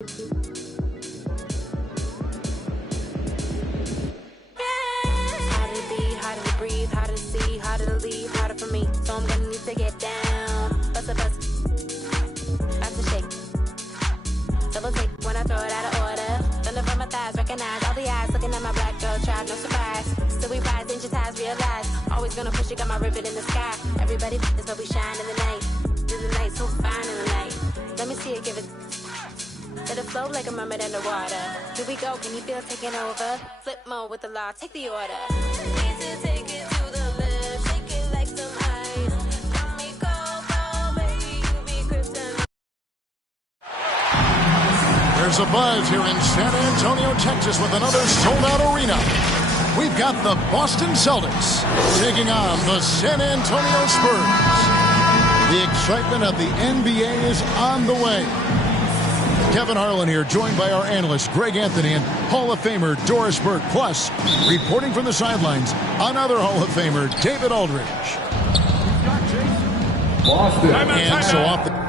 Harder to be, harder to breathe, harder to see, harder to leave, harder for me. So I'm gonna need to get down. Bust a bust. Back to shake. Double take when I throw it out of order. Thunder from my thighs, recognize all the eyes looking at my black girl tribe, no surprise. Still we rise, ancient ties, realize. Always gonna push it, got my ribbon in the sky. Everybody is but we shine in the night. Do the night so fine in the night. Let me see it, give it. Let it flow like a mermaid underwater. Here we go, can you feel taking over? Flip mode with the law, take the order. Easy, take it to the left, shake it like some ice. Got me go, baby, you be kryptonite. There's a buzz here in San Antonio, Texas with another sold-out arena. We've got the Boston Celtics taking on the San Antonio Spurs. The excitement of the NBA is on the way. Kevin Harlan here, joined by our analyst Greg Anthony and Hall of Famer Doris Burke. Plus, reporting from the sidelines, another Hall of Famer, David Aldridge. Boston. And so off the...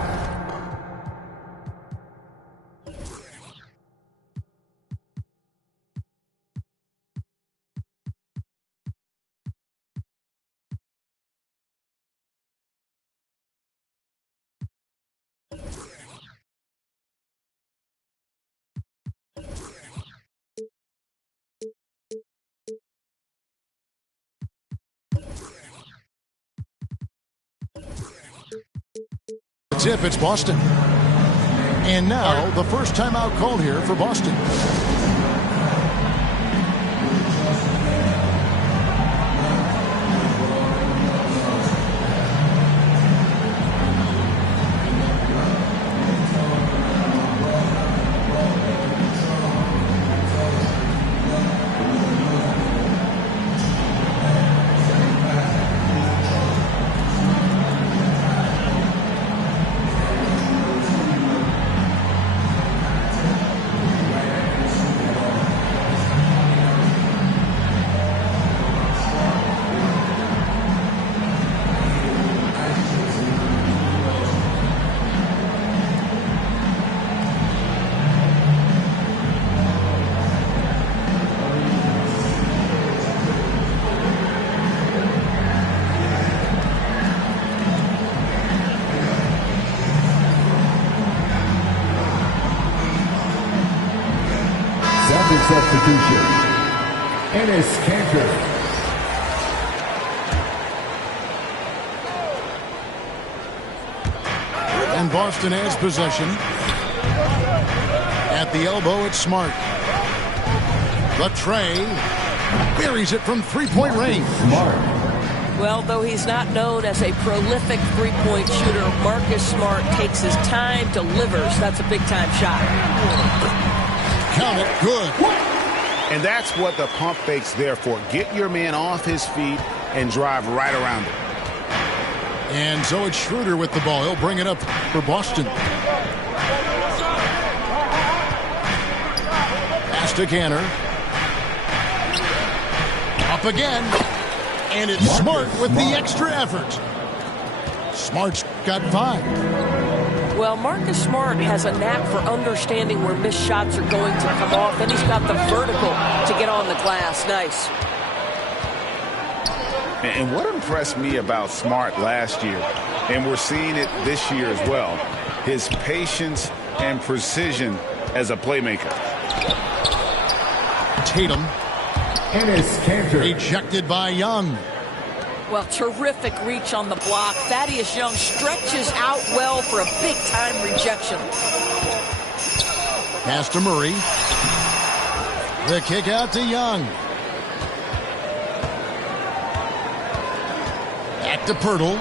Tip, it's Boston. And now, the first timeout called here for Boston. Substitution. Enes Kanter. And Boston has possession. At the elbow, it's Smart. The tray buries it from three-point range. Smart. Well, though he's not known as a prolific three-point shooter, Marcus Smart takes his time, delivers. That's a big-time shot. Count it, good. And that's what the pump fake's there for. Get your man off his feet and drive right around him. And so it's Schroeder with the ball. He'll bring it up for Boston. Pass to Kanter. Up again. And it's Smart with the extra effort. Smart's got 5. Well, Marcus Smart has a knack for understanding where missed shots are going to come off, and he's got the vertical to get on the glass. Nice. And what impressed me about Smart last year, and we're seeing it this year as well, his patience and precision as a playmaker. Tatum. Enes Kanter. Rejected by Young. Well, terrific reach on the block. Thaddeus Young stretches out well for a big-time rejection. Pass to Murray. The kick out to Young. Back to Pirtle.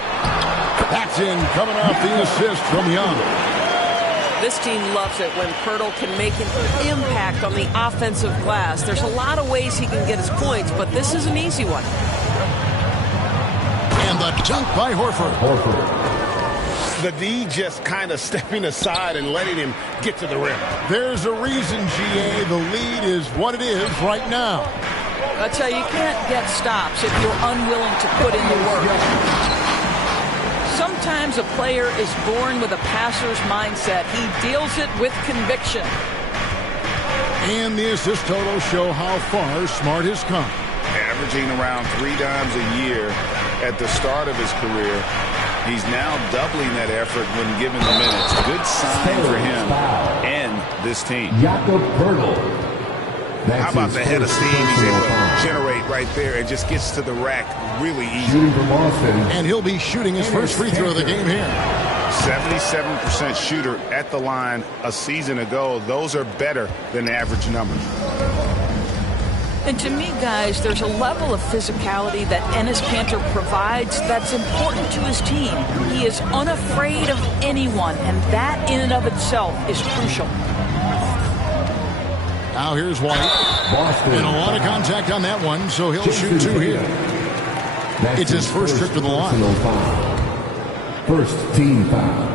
That's in, coming off the assist from Young. This team loves it when Pirtle can make an impact on the offensive glass. There's a lot of ways he can get his points, but this is an easy one. And the dunk by Horford. The D just kind of stepping aside and letting him get to the rim. There's a reason, GA, the lead is what it is right now. I tell you, you can't get stops if you're unwilling to put in the work. Some Sometimes a player is born with a passer's mindset. He deals it with conviction. And the assist totals show how far Smart has come. Averaging around 3 dimes a year at the start of his career. He's now doubling that effort when given the minutes. Good sign for him and this team. Jakob Poeltl. How about the head of steam he's able to generate right there and just gets to the rack really easy. Shooting from Boston. And he'll be shooting his first free throw of the game here. 77% shooter at the line a season ago. Those are better than average numbers. And to me, guys, there's a level of physicality that Enes Kanter provides that's important to his team. He is unafraid of anyone, and that in and of itself is crucial. Now here's White. Boston. And a lot of contact on that one, so he'll shoot 2 here. It's his first trip to the line. First team foul.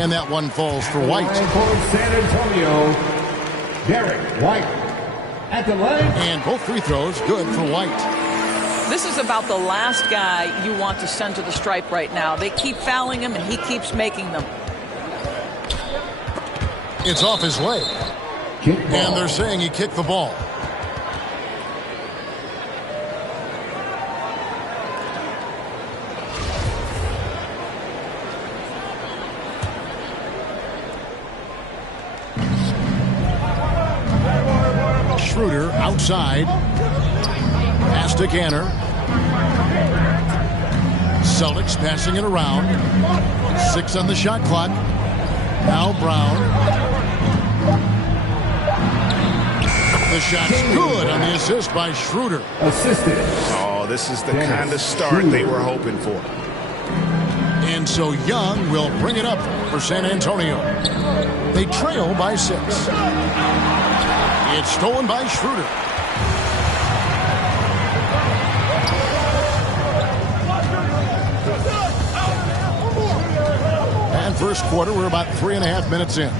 And that one falls for White. And for San Antonio, Derek White. At the line. And both free throws good for White. This is about the last guy you want to send to the stripe right now. They keep fouling him, and he keeps making them. It's off his leg. And they're saying he kicked the ball. Schroeder outside. Pass to Kanter. Celtics passing it around. 6 on the shot clock. Now Brown. The shot's good on the assist by Schroeder. Assisted. Oh, this is the kind of start they were hoping for. And so Young will bring it up for San Antonio. They trail by 6. It's stolen by Schroeder. And first quarter, we're about 3.5 minutes in.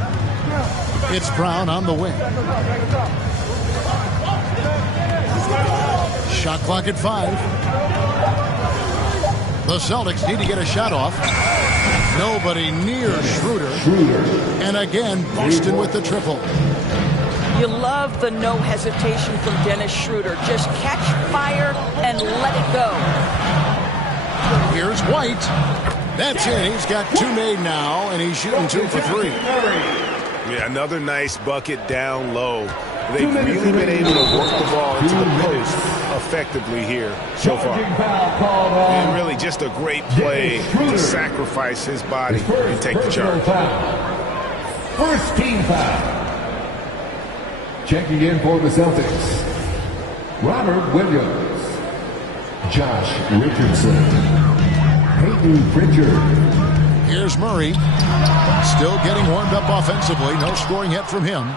It's Brown on the wing. Shot clock at 5. The Celtics need to get a shot off. Nobody near Schroeder. And again, Boston with the triple. You love the no hesitation from Dennis Schroeder. Just catch fire and let it go. Here's White. That's it. He's got 2 made now, and he's shooting 2 for 3. Yeah, another nice bucket down low. They've really been able to work the ball into the post effectively here so far. And really just a great play to sacrifice his body and take the charge. First team foul. Checking in for the Celtics, Robert Williams, Josh Richardson, Peyton Pritchard. Here's Murray. Still getting warmed up offensively. No scoring yet from him.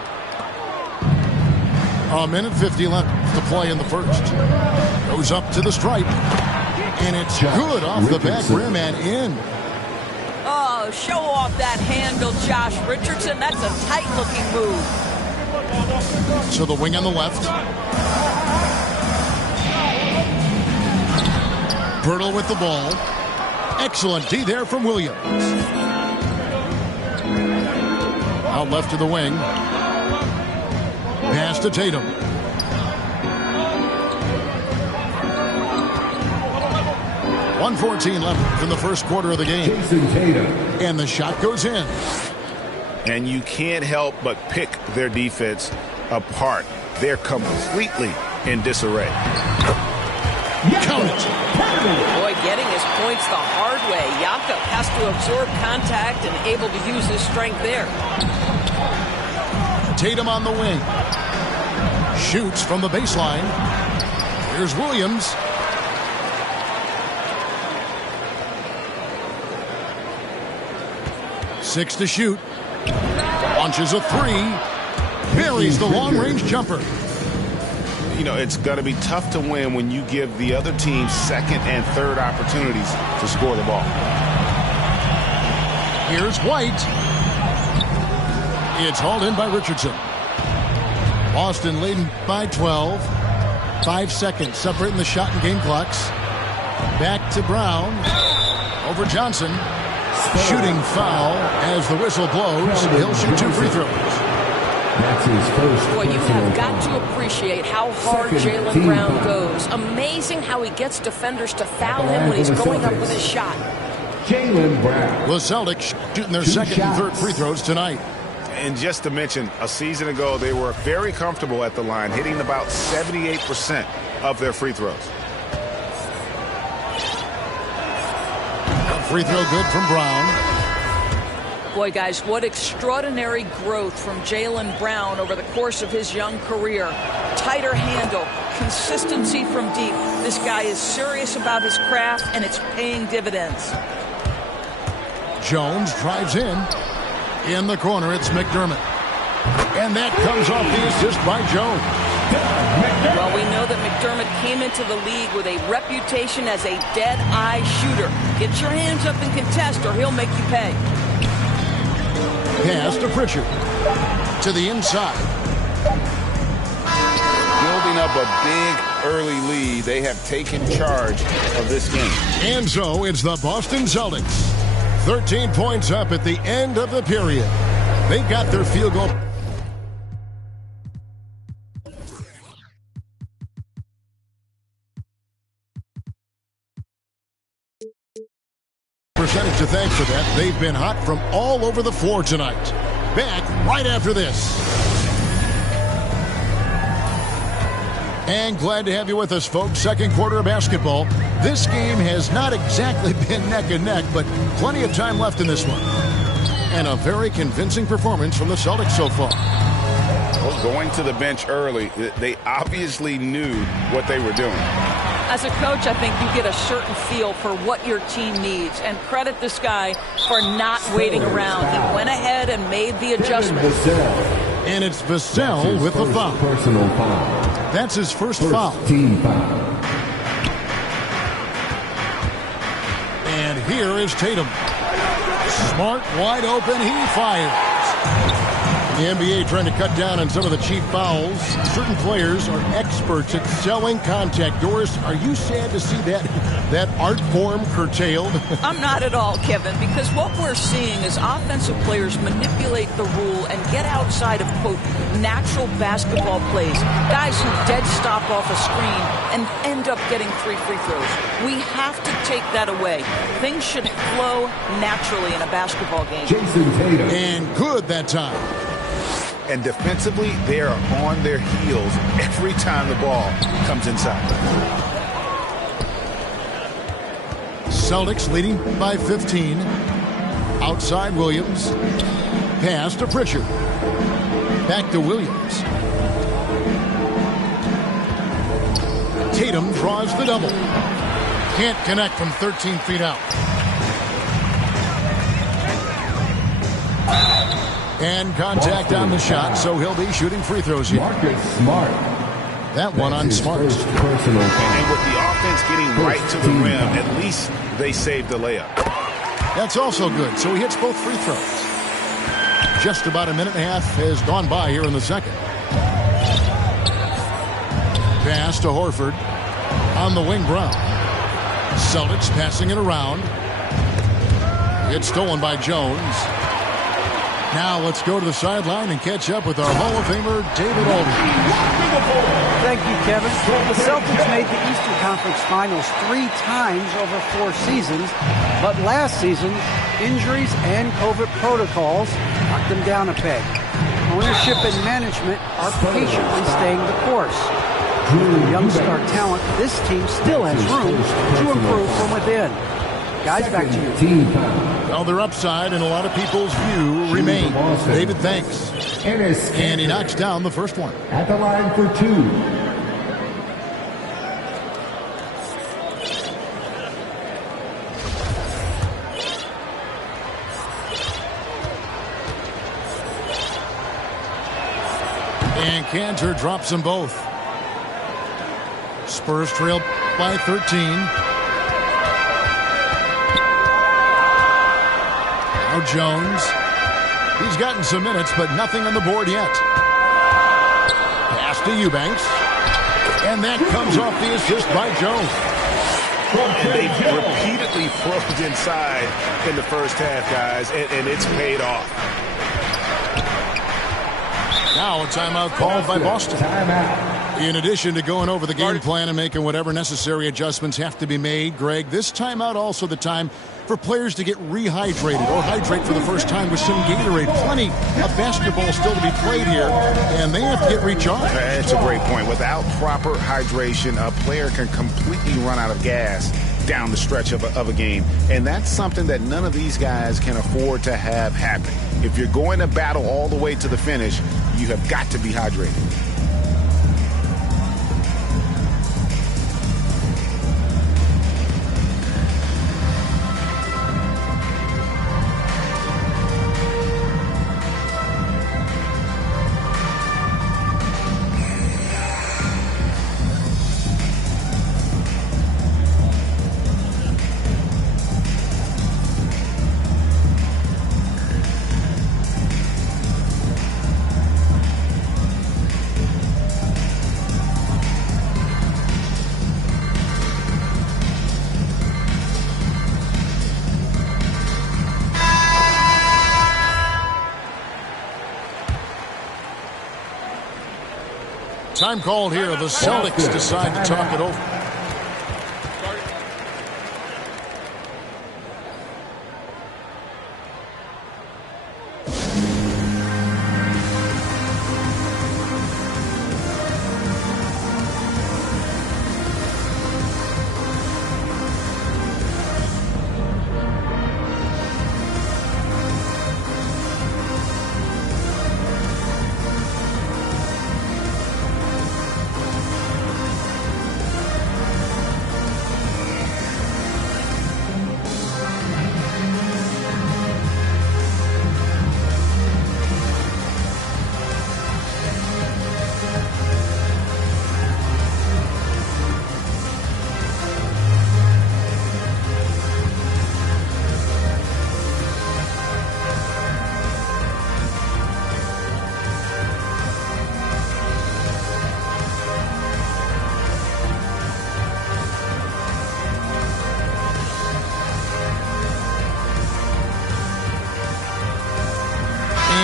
1:50 left to play in the first. Goes up to the stripe. And it's good off the back rim and in. Oh, show off that handle, Josh Richardson. That's a tight-looking move. So the wing on the left. Poeltl with the ball. Excellent D there from Williams. Out left to the wing. Pass to Tatum. .114 left in the first quarter of the game. Jason Tatum. And the shot goes in. And you can't help but pick their defense apart. They're completely in disarray. Count it. Boy, getting his points the hard way. Jakob has to absorb contact and able to use his strength there. Tatum on the wing. Shoots from the baseline. Here's Williams. Six to shoot. Launches a 3. Buries the long-range jumper. You know, it's going to be tough to win when you give the other team second and third opportunities to score the ball. Here's White. It's hauled in by Richardson. Boston leading by 12. 5 seconds separating the shot and game clocks. Back to Brown. over Johnson. Shooting foul as the whistle blows. He'll shoot 2 free throws. That's his first. Boy, you have got to appreciate how hard Jaylen Brown goes. Amazing how he gets defenders to foul him when he's going up with his shot. Jaylen Brown. The Celtics shooting their second and third free throws tonight. And just to mention, a season ago, they were very comfortable at the line, hitting about 78% of their free throws. A free throw good from Brown. Boy, guys, what extraordinary growth from Jaylen Brown over the course of his young career. Tighter handle, consistency from deep. This guy is serious about his craft, and it's paying dividends. Jones drives in. In the corner, it's McDermott. And that comes off the assist by Jones. Well, we know that McDermott came into the league with a reputation as a dead-eye shooter. Get your hands up and contest, or he'll make you pay. Pass to Pritchard. To the inside. Building up a big early lead, they have taken charge of this game. And so it's the Boston Celtics. 13 points up at the end of the period. They've got their field goal percentage to thank for that. They've been hot from all over the floor tonight. Back right after this. And glad to have you with us, folks. Second quarter of basketball. This game has not exactly been neck and neck, but plenty of time left in this one. And a very convincing performance from the Celtics so far. Well, going to the bench early, they obviously knew what they were doing. As a coach, I think you get a certain feel for what your team needs. And credit this guy for not waiting around. He went ahead and made the adjustment. And it's Vassell with the foul. Personal foul. That's his first foul. Team foul. And here is Tatum. Smart, wide open, he fires. The NBA trying to cut down on some of the cheap fouls. Certain players are experts at selling contact. Doris, are you sad to see that art form curtailed? I'm not at all, Kevin, because what we're seeing is offensive players manipulate the rule and get outside of, quote, natural basketball plays. Guys who dead stop off a screen and end up getting 3 free throws. We have to take that away. Things should flow naturally in a basketball game. Jason Tatum. And good that time. And defensively, they are on their heels every time the ball comes inside. Celtics leading by 15. Outside Williams. Pass to Pritchard. Back to Williams. Tatum draws the double. Can't connect from 13 feet out. And contact on the shot, so he'll be shooting free throws here. Marcus Smart. That one on Smart. Personal foul. And with the offense getting right to the rim, at least they saved the layup. That's also good, so he hits both free throws. Just about a minute and a half has gone by here in the second. Pass to Horford. On the wing, Brown. Celtics passing it around. It's stolen by Jones. Now let's go to the sideline and catch up with our Hall of Famer, David Aldridge. Thank you, Kevin. The Celtics made the Eastern Conference Finals 3 times over 4 seasons, but last season, injuries and COVID protocols knocked them down a peg. Ownership and management are patiently staying the course. With young star talent, this team still has room to improve from within. Guys, back to you. Well, their upside in a lot of people's view remains. David, thanks. And he knocks down the first one. At the line for 2. And Cantor drops them both. Spurs trail by 13. Now Jones. He's gotten some minutes, but nothing on the board yet. Pass to Eubanks. And that comes off the assist by Jones. And they've repeatedly froze inside in the first half, guys, and it's paid off. Now a timeout called by Boston. In addition to going over the game plan and making whatever necessary adjustments have to be made, Greg, this timeout also the time for players to get rehydrated or hydrate for the first time with some Gatorade. Plenty of basketball still to be played here, and they have to get recharged. That's a great point. Without proper hydration, a player can completely run out of gas down the stretch of a game, and that's something that none of these guys can afford to have happen. If you're going to battle all the way to the finish, you have got to be hydrated. Time called here. The Celtics decide to talk it over.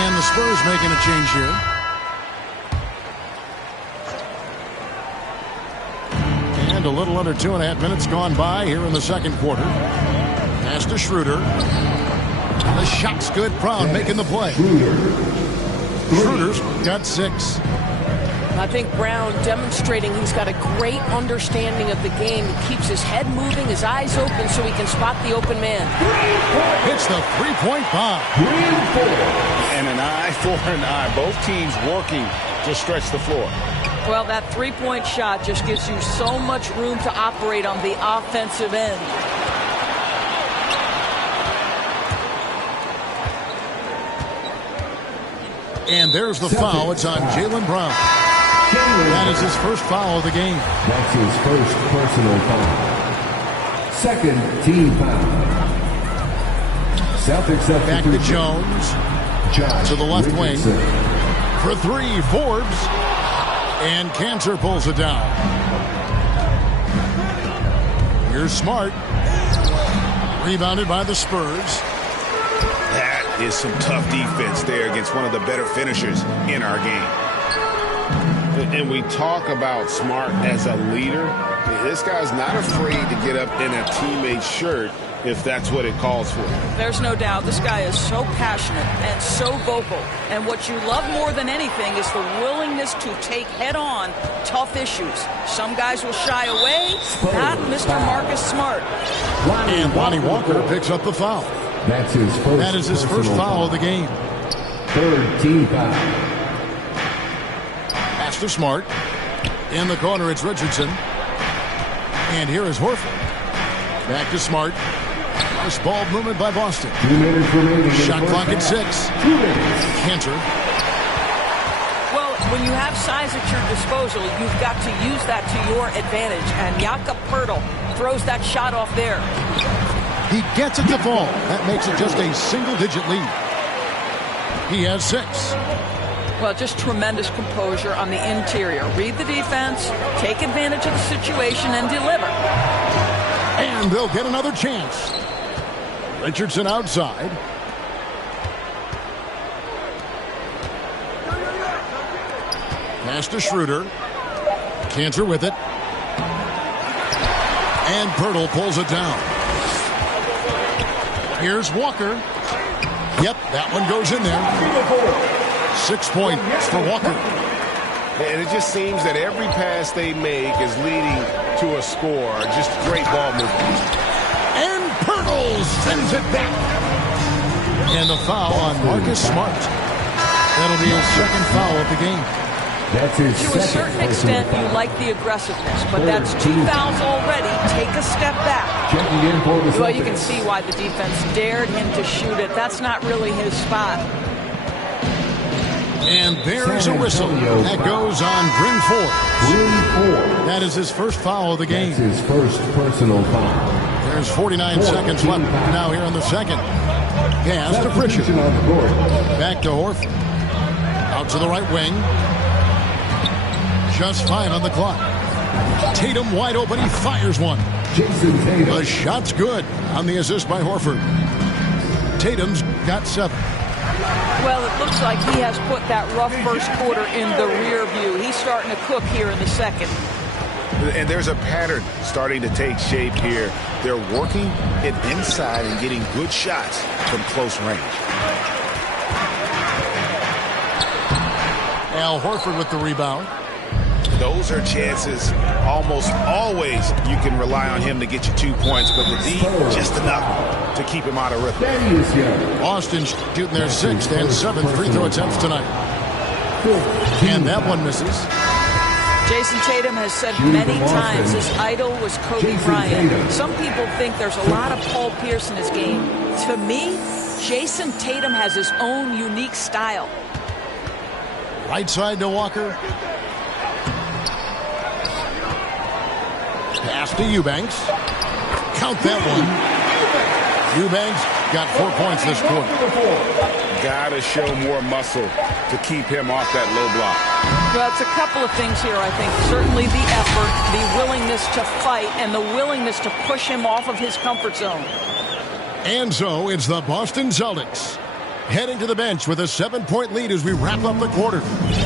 The Spurs making a change here. And a little under 2.5 minutes gone by here in the second quarter. Pass to Schroeder. The shot's good. Brown making the play. Schroeder's got 6. I think Brown demonstrating he's got a great understanding of the game. He keeps his head moving, his eyes open so he can spot the open man. Hits the three-point bomb. And an eye for an eye. Both teams working to stretch the floor. Well, that three-point shot just gives you so much room to operate on the offensive end. And there's the foul. It's on Jaylen Brown. That is his first foul of the game. That's his first personal foul. Second team foul. Celtics up back to Jones. To the left wing. For 3, Forbes. And Cantor pulls it down. Here's Smart. Rebounded by the Spurs. That is some tough defense there against one of the better finishers in our game. And we talk about Smart as a leader. This guy's not afraid to get up in a teammate's shirt if that's what it calls for. There's no doubt. This guy is so passionate and so vocal. And what you love more than anything is the willingness to take head-on tough issues. Some guys will shy away. Not Mr. Marcus Smart. And Lonnie Walker picks up the foul. That's his first. That is his first foul of the game. Third team foul. Pass to Smart. In the corner, it's Richardson. And here is Horford. Back to Smart. Nice ball movement by Boston. 2 minutes remaining. Shot clock at 6. 2 minutes. Cantor. Well, when you have size at your disposal, you've got to use that to your advantage. And Jakob Poeltl throws that shot off there. He gets it to fall. That makes it just a single-digit lead. He has 6. Well, just tremendous composure on the interior. Read the defense, take advantage of the situation, and deliver. A And they'll get another chance. Richardson outside. Pass to Schroeder. Cantor with it. And Pirtle pulls it down. Here's Walker. Yep, that one goes in there. 6 points for Walker. And it just seems that every pass they make is leading to a score. Just great ball movement. And Pirtle sends it back. And the foul on Marcus Smart. That'll be his second foul of the game. That's his To a certain extent, you like the aggressiveness, but that's 2 fouls already. Take a step back. Checking in for the Well, you can Celtics. see why the defense dared him to shoot it. That's not really his spot. And there's a whistle. That goes on Bryn Forbes. Bryn Forbes. That is his first foul of the game. That's his first personal foul. There's 49 seconds left now here in the second. Pass to Pritchard. Substitution on the court. Back to Horford. Out to the right wing. Just 5 on the clock. Tatum wide open. He fires one. Jason Tatum. The shot's good on the assist by Horford. Tatum's got 7. Well, it looks like he has put that rough first quarter in the rear view. He's starting to cook here in the second. And there's a pattern starting to take shape here. They're working it inside and getting good shots from close range. Al Horford with the rebound. Those are chances almost always you can rely on him to get you 2 points, but the D just enough to keep him out of rhythm. Thaddeus Young. Austin shooting their 6th and 7th free throw attempts tonight. And that one misses. Jason Tatum has said many times his idol was Kobe Bryant. Some people think there's a lot of Paul Pierce in his game. To me, Jason Tatum has his own unique style. Right side to Walker. Pass to Eubanks. Count that one. Eubanks got 4 points this quarter. Gotta show more muscle to keep him off that low block. Well, it's a couple of things here, I think. Certainly the effort, the willingness to fight, and the willingness to push him off of his comfort zone. And so it's the Boston Celtics heading to the bench with a 7-point lead as we wrap up the quarter.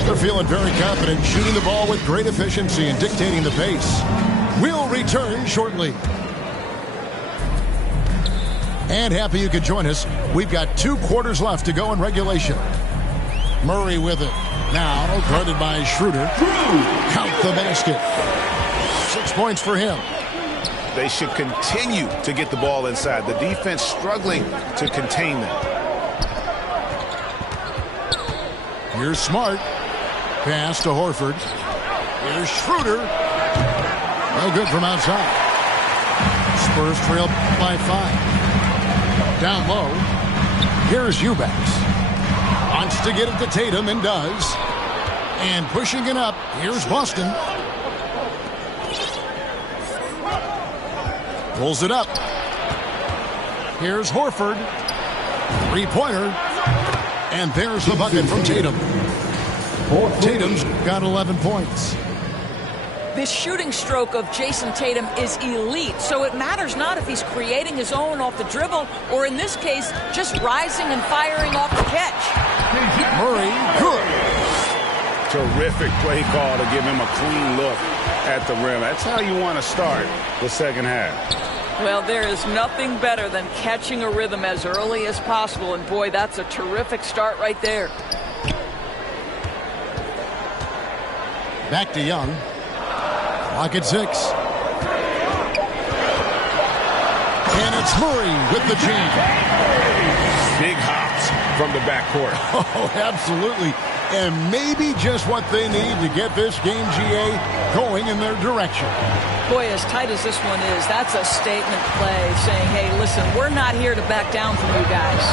They're feeling very confident, shooting the ball with great efficiency and dictating the pace. We'll return shortly. And happy you could join us. We've got 2 quarters left to go in regulation. Murray with it. Now guarded by Schroeder. Count the basket. 6 points for him. They should continue to get the ball inside. The defense struggling to contain them. Here's Smart. Pass to Horford. Here's Schroeder. No good from outside. Spurs trail by 5. Down low. Here's Eubanks. Wants to get it to Tatum and does. And pushing it up. Here's Boston. Pulls it up. Here's Horford. 3-pointer. And there's the bucket from Tatum. Tatum's got 11 points. This shooting stroke of Jason Tatum is elite, so it matters not if he's creating his own off the dribble or, in this case, just rising and firing off the catch. Murray, good. Terrific play call to give him a clean look at the rim. That's how you want to start the second half. Well, there is nothing better than catching a rhythm as early as possible, and boy, that's a terrific start right there. Back to Young. Clock at 6. And it's Murray with the jam. Big hops from the backcourt. Oh, absolutely. And maybe just what they need to get this game, GA, going in their direction. Boy, as tight as this one is, that's a statement play saying, hey, listen, we're not here to back down from you guys.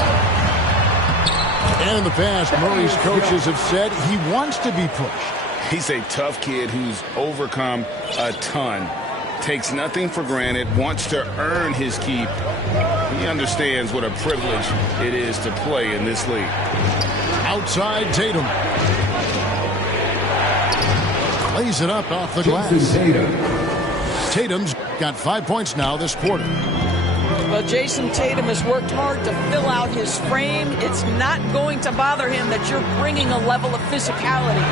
And in the past, Murray's coaches have said he wants to be pushed. He's a tough kid who's overcome a ton. Takes nothing for granted, wants to earn his keep. He understands what a privilege it is to play in this league. Outside Tatum. Lays it up off the glass. Jason Tatum. Tatum's got 5 points now this quarter. Well, Jason Tatum has worked hard to fill out his frame. It's not going to bother him that you're bringing a level of physicality.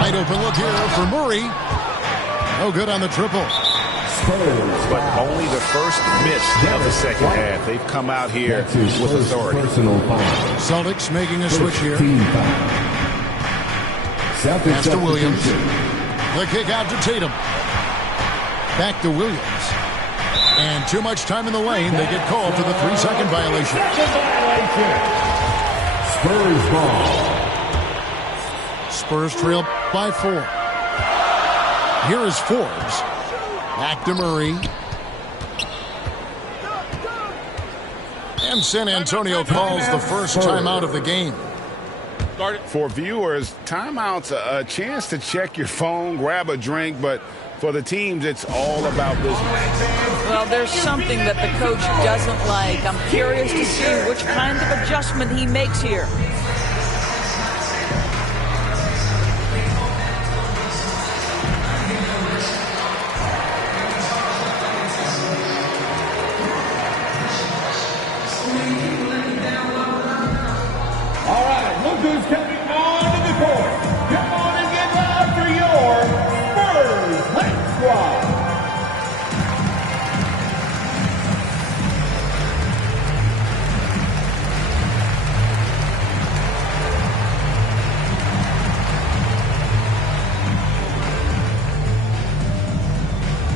Wide open look here for Murray. No good on the triple. But only the first miss of the second half. They've come out here with authority. Celtics making a switch here. Pass to Williams. The kick out to Tatum. Back to Williams. And too much time in the lane. They get called for the 3-second violation. Spurs ball. Spurs trail by 4. Here is Forbes. Back to Murray. And San Antonio calls the first timeout of the game. For viewers, timeout's a chance to check your phone, grab a drink, but for the teams, it's all about business. Well, there's something that the coach doesn't like. I'm curious to see which kind of adjustment he makes here. All right, look who's coming onto the court. Come on and get loud for your Spurs Hype Squad.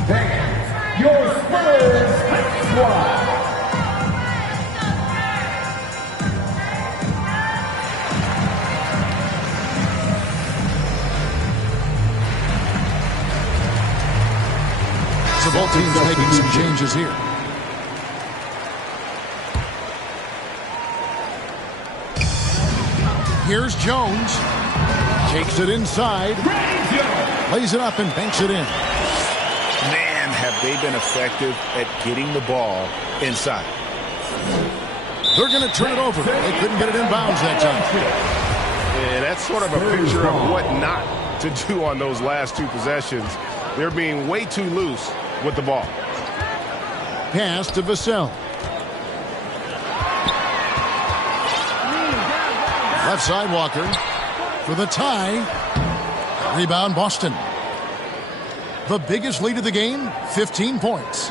Fans, your Spurs Hype Squad. So both teams making some changes here. Here's Jones. Takes it inside. Lays it up and banks it in. Man, have they been effective at getting the ball inside. They're going to turn it over. They couldn't get it in bounds that time. Yeah, that's sort of a picture of what not to do on those last two possessions. They're being way too loose with the ball. Pass to Vassell. Left side Walker for the tie. Rebound Boston. The biggest lead of the game, 15 points.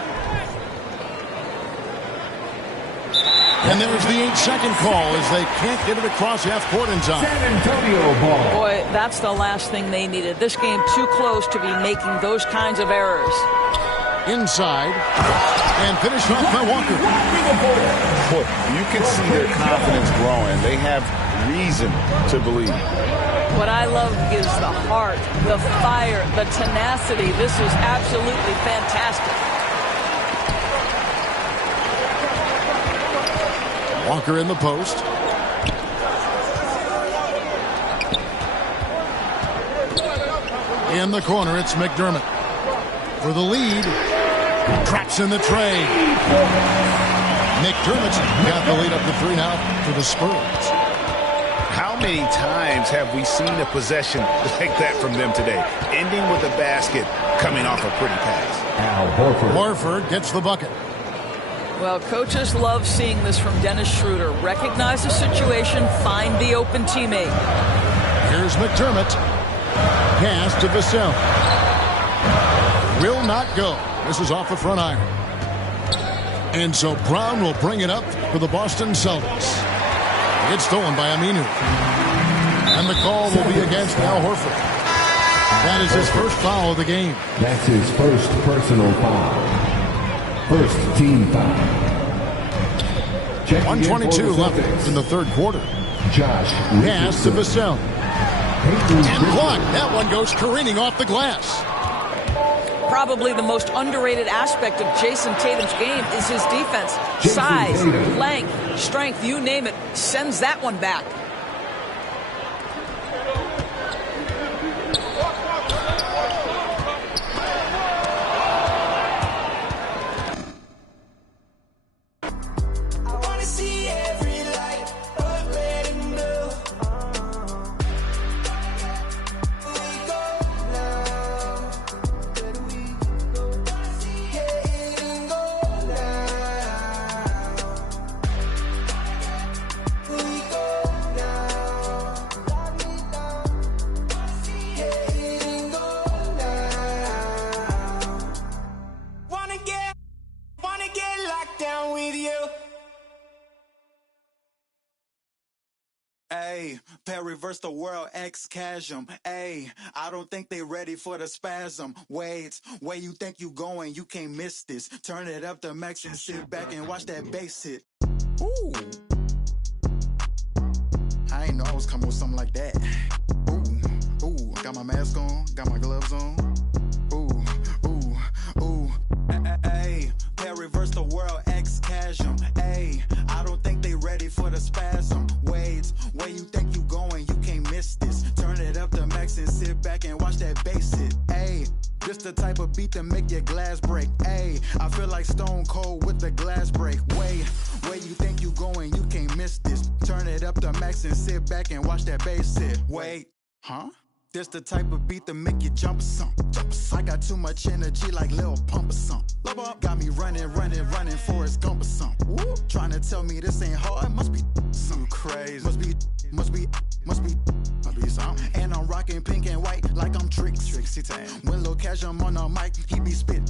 And there's the 8-second call as they can't get it across half court in time. San Antonio ball. Boy, that's the last thing they needed. This game too close to be making those kinds of errors. Inside and finished off by Walker. Boy, you can see their confidence growing. They have reason to believe. What I love is the heart, the fire, the tenacity. This is absolutely fantastic. Walker in the post. In the corner, it's McDermott. For the lead, traps in the tray. McDermott's got the lead up to 3 now for the Spurs. How many times have we seen a possession like that from them today? Ending with a basket, coming off a pretty pass. Al Horford. Horford gets the bucket. Well, coaches love seeing this from Dennis Schroeder. Recognize the situation, find the open teammate. Here's McDermott. Pass to Vassell. Will not go. This is off the front iron. And so Brown will bring it up for the Boston Celtics. It's stolen by Aminu. And the call will be against Al Horford. That is his first foul of the game. That's his first personal foul. First team foul. 1:22 left in the third quarter. Josh Pass to Vassell. And blocked. That one goes careening off the glass. Probably the most underrated aspect of Jason Tatum's game is his defense. Jason Size, Tatum. length, strength, you name it, sends that one back. Ayy, reverse the world, X-Chasm. Ayy, I don't think they ready for the spasm. Wait, where you think you going? You can't miss this. Turn it up to max and sit back and watch that bass hit. Ooh. I ain't know I was coming with something like that. Ooh, ooh, got my mask on, got my gloves on. Ooh, ooh, ooh. Ayy, reverse the world, X-Chasm. Ayy, I don't think they ready for the spasm. Wait, where you think you going? You can't miss this. Turn it up to max and sit back and watch that bass hit. Ayy, this the type of beat that make your glass break. Ayy, I feel like Stone Cold with the glass break. Wait, where you think you going? You can't miss this. Turn it up to max and sit back and watch that bass hit. Wait, huh? This the type of beat that make you jump or something. I got too much energy like Lil Pump or something. Got me running, Forrest Gump or something. Trying to tell me this ain't hard, must be something crazy. Must be something. And I'm rocking pink and white like I'm Trixie. When Lil Cash on the mic, he be spit.